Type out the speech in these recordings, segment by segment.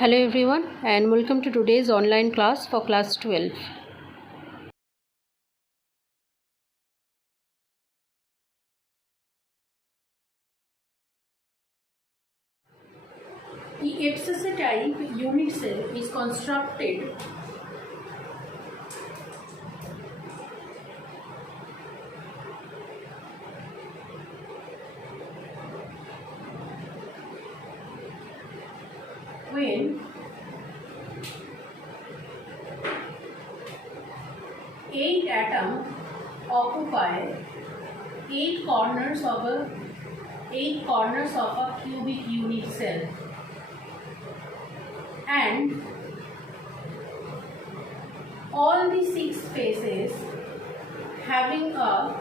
Hello everyone and welcome to today's online class for class 12. The FCC type unit cell is constructed when 8 atoms occupy 8 corners of a cubic unit cell, and all the 6 faces having a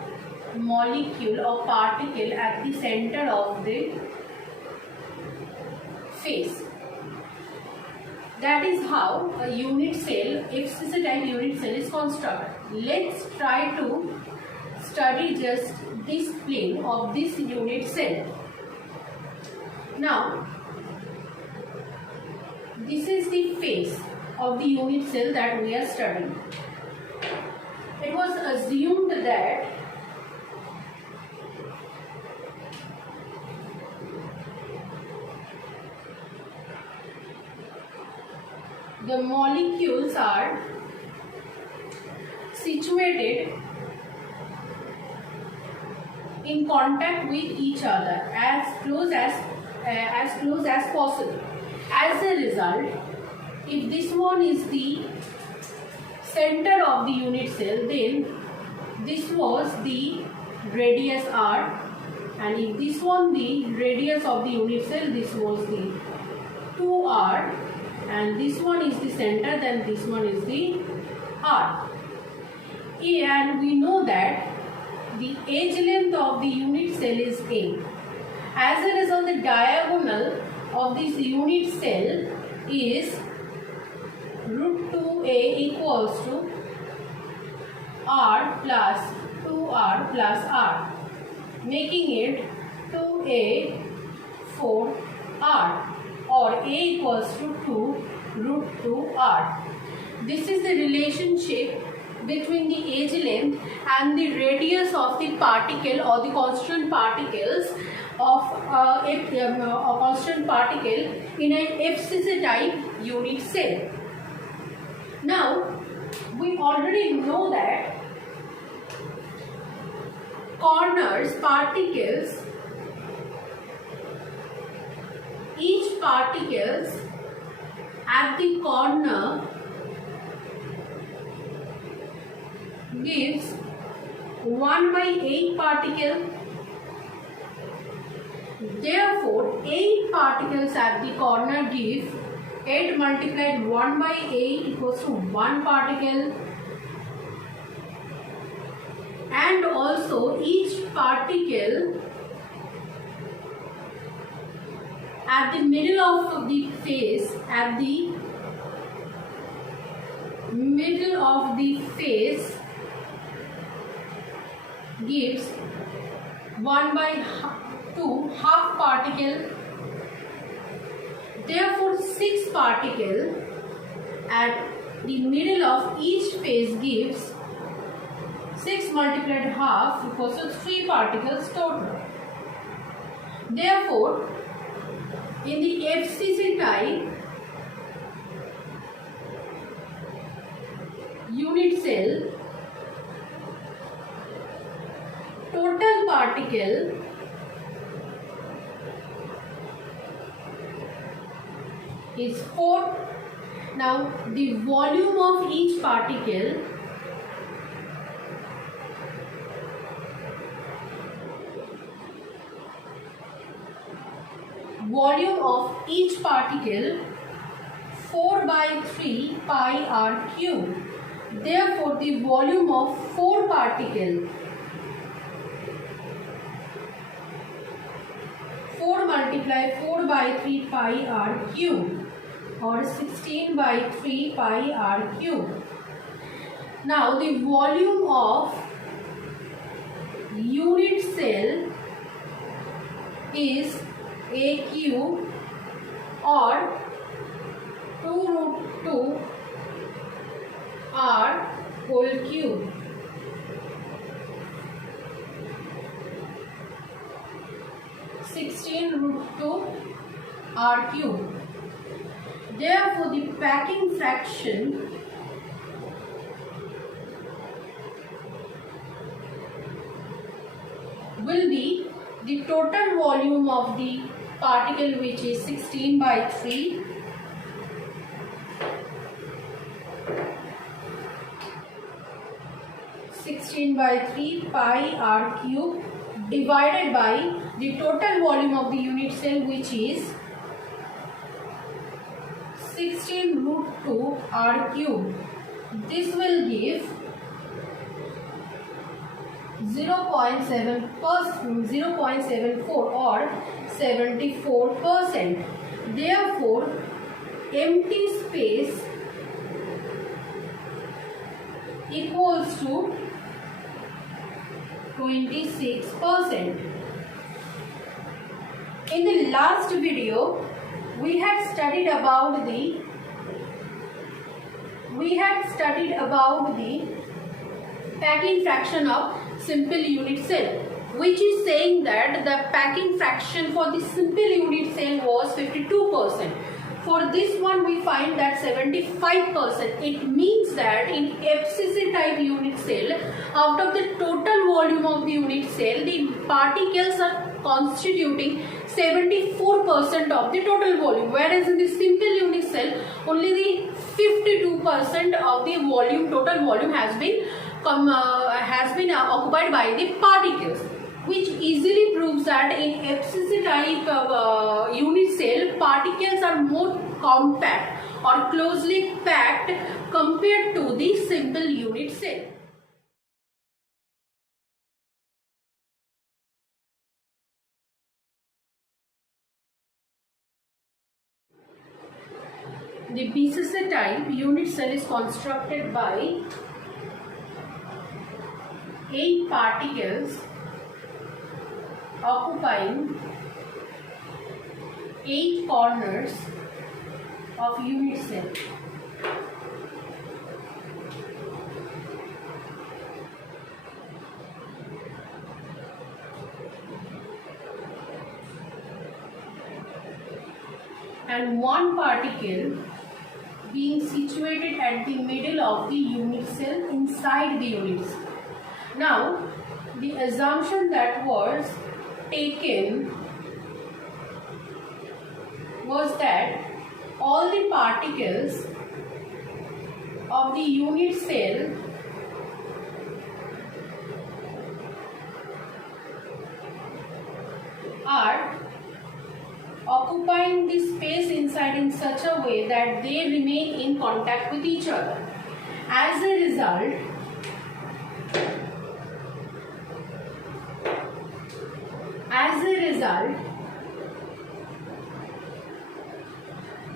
molecule or particle at the center of the face. That is how a unit cell, FCC type unit cell is constructed. Let's try to study just this plane of this unit cell. Now, this is the face of the unit cell that we are studying. It was assumed that the molecules are situated in contact with each other as close as possible. As a result, if this one is the center of the unit cell, then this was the radius r, and if this one the radius of the unit cell, this was the 2r, and this one is the center, then this one is the r. And we know that the edge length of the unit cell is a. As a result, the diagonal of this unit cell is root 2a equals to r plus 2r plus r, making it 2a 4r, or a equals to 2 root 2r. This is the relationship between the edge length and the radius of the particle or the constant particles of a constant particle in an FCC type unit cell. Now, we already know that corners, particles, each particles at the corner gives 1 by 8 particle. Therefore, 8 particles at the corner give 8 multiplied 1 by 8 equals to 1 particle, and also each particle at the middle of the face, at the middle of the face gives 1 by 2 half particle. Therefore, 6 particles at the middle of each face gives 6 multiplied half equals to 3 particles total. Therefore, in the FCC type unit cell, total particle is 4. Now, the volume of each particle volume of each particle 4 by 3 pi r cube. Therefore, the volume of 4 particles, 4 multiply 4 by 3 pi r cube, or 16 by 3 pi r cube. Now, the volume of unit cell is a cube, or 2 r whole cube. r cube. Therefore, the packing fraction will be the total volume of the particle, which is 16 by 3 pi r cube divided by the total volume of the unit cell, which is 16√2 r cube. This will give 0.74 or 74%. Therefore, empty space equals to 26%. In the last video, we had studied about the packing fraction of simple unit cell, which is saying that the packing fraction for the simple unit cell was 52%. For this one, we find that 75%. It means that in FCC type unit cell, out of the total volume of the unit cell, the particles are constituting 74% of the total volume, whereas in the simple unit cell, only the 52% of the volume, total volume has been occupied by the particles, which easily proves that in FCC type unit cell, particles are more compact or closely packed compared to the simple unit cell. The BCC type unit cell is constructed by 8 particles occupying 8 corners of unit cell. And one particle being situated at the middle of the unit cell inside the unit cell. Now, the assumption that was taken was that all the particles of the unit cell are occupying the space inside in such a way that they remain in contact with each other. As a result,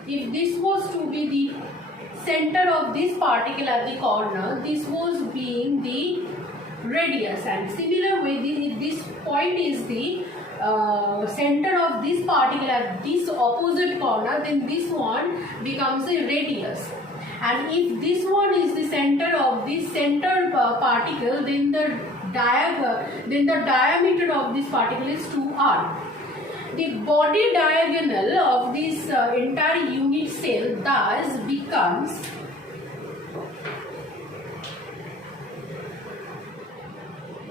if this was to be the center of this particle at the corner, this was being the radius, and similar way if this point is the center of this particle at this opposite corner, then this one becomes a radius, and if this one is the center of this center particle, then the diameter of this particle is 2r. The body diagonal of this entire unit cell thus becomes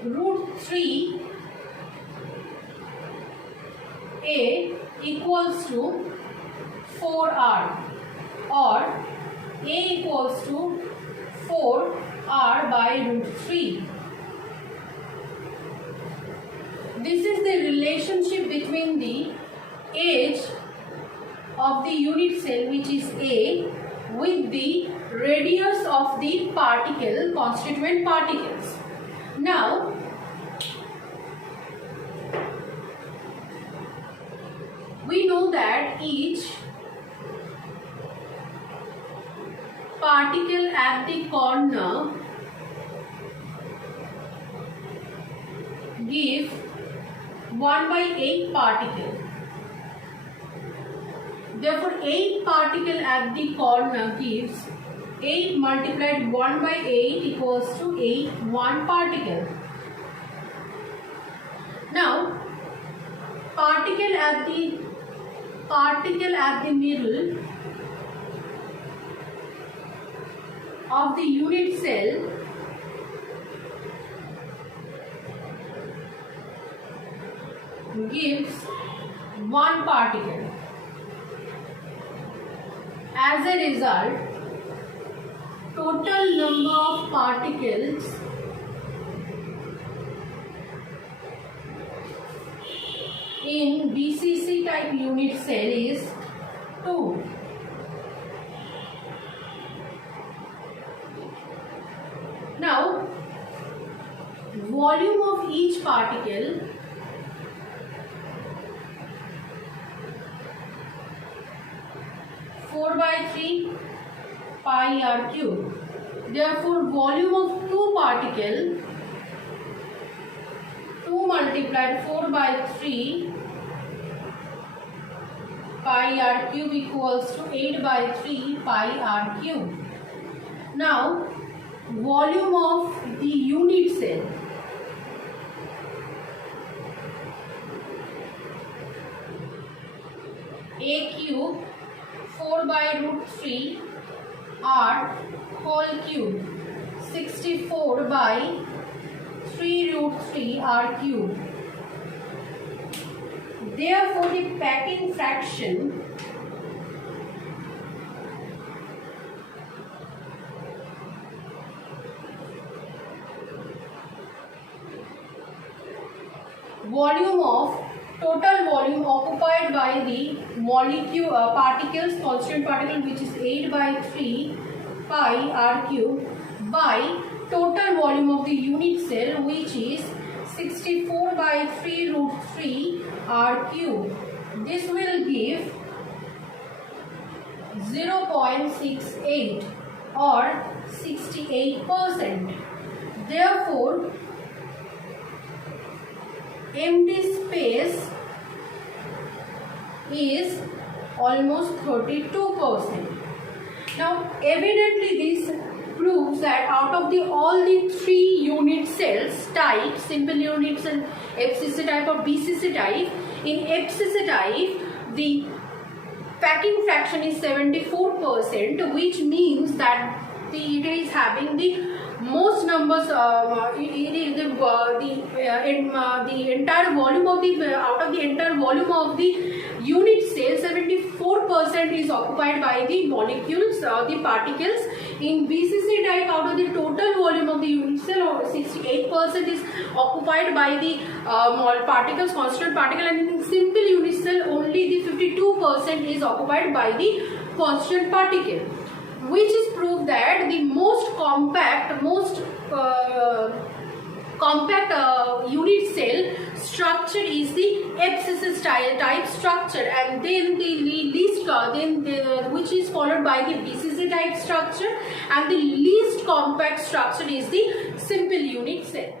√3 A equals to 4r, or A equals to 4r by √3. This is the relationship between the age of the unit cell, which is A, with the radius of the particle, constituent particles. Now, we know that each particle at the corner give 1/8 particle. Therefore 8 particle at the corner gives 8 multiplied 1 by 8 equals to 8 1 particle. Now particle at the middle of the unit cell gives 1 particle. As a result, total number of particles in BCC type unit cell is 2. Now, volume of each particle (4/3 pi r cube). Therefore, volume of 2 particle 2 multiplied 4/3 pi r cube equals to 8/3 pi r cube. Now, volume of the unit cell a cube 4/√3 r whole cube 64/3√3 r cube. Therefore, the packing fraction total volume occupied by the molecule constant particle, which is 8/3 pi r cube, by total volume of the unit cell, which is 64/3√3 r cube. This will give 0.68 or 68%. Therefore, empty space is almost 32%. Now, evidently this proves that out of all the 3 unit cells type, simple unit cell, FCC type or BCC type, in FCC type the packing fraction is 74%, which means that it is having the most numbers, the entire volume of the out of the entire volume of the unit cell, 74% is occupied by the molecules, the particles. In BCC type, out of the total volume of the unit cell, 68% is occupied by the particles, constant particle, and in simple unit cell only the 52% is occupied by the constant particle, which is proof that the most compact unit cell structure is the FCC type structure, and then which is followed by the BCC type structure, and the least compact structure is the simple unit cell.